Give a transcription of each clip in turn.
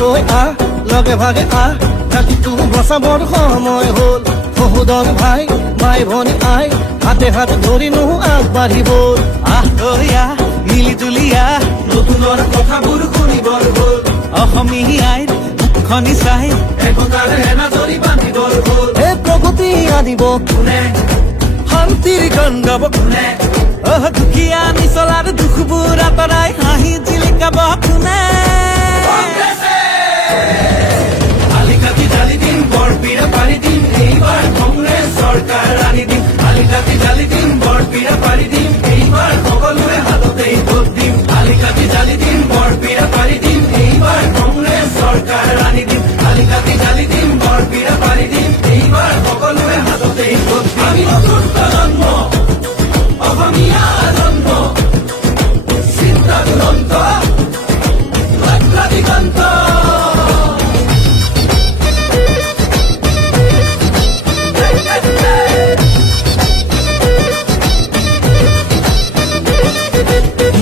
তই আহ লগে ভাগে আহ ৰাতিটো বচাবৰ সময় হ'ল সহোদৰ ভাই ভাই ভনী আই হাতে হাত ধৰি নো আগবাঢ়িব আহ তই আহ মিলি জুলি আহ নতুনৰ কথাবোৰ শুনিবৰ হ'ল অসমীয়াই মুখনি চাই একতাৰ এনাজৰি বান্ধিবৰ হ'ল এই প্ৰগতি আনিব কোনে শান্তিৰ গান গাব কোনে দুখীয়া নিচলাৰ দুখবোৰ আঁতৰাই হাঁহি জিলিকাব কোনে আলিকাটি জালি দিম বৰপীৰা পাৰি দিম এইবাৰ কংগ্ৰেছ চৰকাৰ আনি দিম আলিকাটি জালি দিম বৰপীৰা পাৰি দিম এইবাৰ সকলোৱে হাততেই ভোট দিম আলিকাটি জালি দিম বৰপীৰা পাৰি দিম এইবাৰ কংগ্ৰেছ চৰকাৰ আনি দিম আলিকাটি জালি দিম বৰপীৰা পাৰি দিম এইবাৰ সকলোৱে হাততেই ভোট দিম আমি নতুন প্ৰজন্ম অসমীয়া জন্ম চিন্তা দুৰন্ত লক্ষ্য দিগন্ত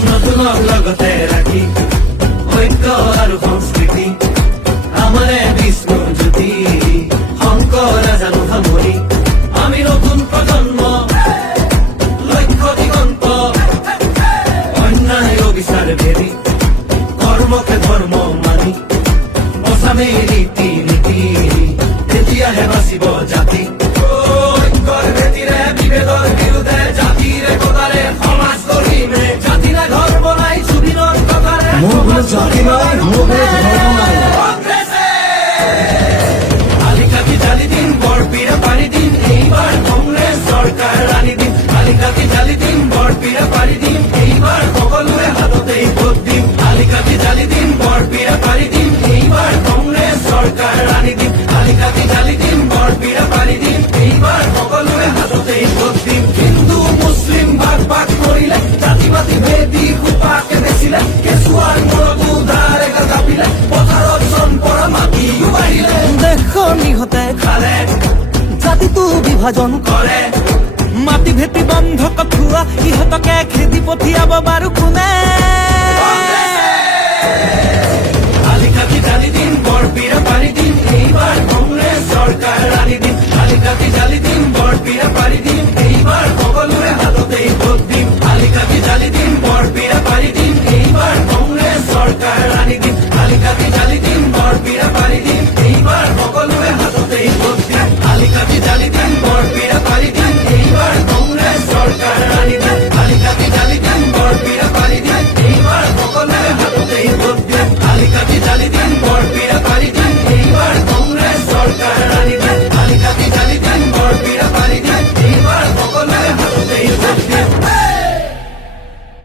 নতুনক লগতে ৰাখি ঐক্য আৰু সংস্কৃতি আমাৰে বিষ্ণু জ্যোতি শংকৰ জানো সামৰি আমি নতুন প্ৰজন্ম লক্ষ্য দিগন্ত অন্যায় অবিচাৰ ভেদি কৰ্মকে ধৰ্ম মানি বচামে ৰীতি নীতি তেতিয়াহে বাচিব জাতি ঐক্যৰ ভেটিৰে বিভেদৰ বিৰুদ্ধে জাতিৰ একতাৰে সমাজ গঢ়িমে জাতিৰে ঘৰ বনাই জুবিনৰ কথাৰে আলিকাটি জালি দিম বৰপীৰা পাৰি দিম এইবাৰ কংগ্ৰেছ চৰকাৰ আনি দিম আলিকাটি জালি দিম বৰপীৰা পাৰি দিম এইবাৰ সকলোৱে হাততেই ভোট দিম আলিকাটি জালি দিম বৰপীৰা পাৰি দিম এইবাৰ কংগ্ৰেছ চৰকাৰ আনি দিম আলিকাটি জালি দিম বৰপীৰা পাৰি দিম এইবাৰ সকলোৱে হাততেই ভোট দিম হিন্দু মুছলিম ভাগ ভাগ কৰিলে জাতি মাতি ভেদি সোপাকে বেচিলে কেঁচুৱাৰ মূৰতো ধাৰ এগাল কাপিলে পথাৰত চনপৰা মাটিও বাঢ়িলে দেশৰ নিহতে খালে জাতিটো বিভাজন কৰে মাটি ভেটি বন্ধ কঠুৱা ইহঁতকে খেদি পঠিয়াব বাৰু কোনে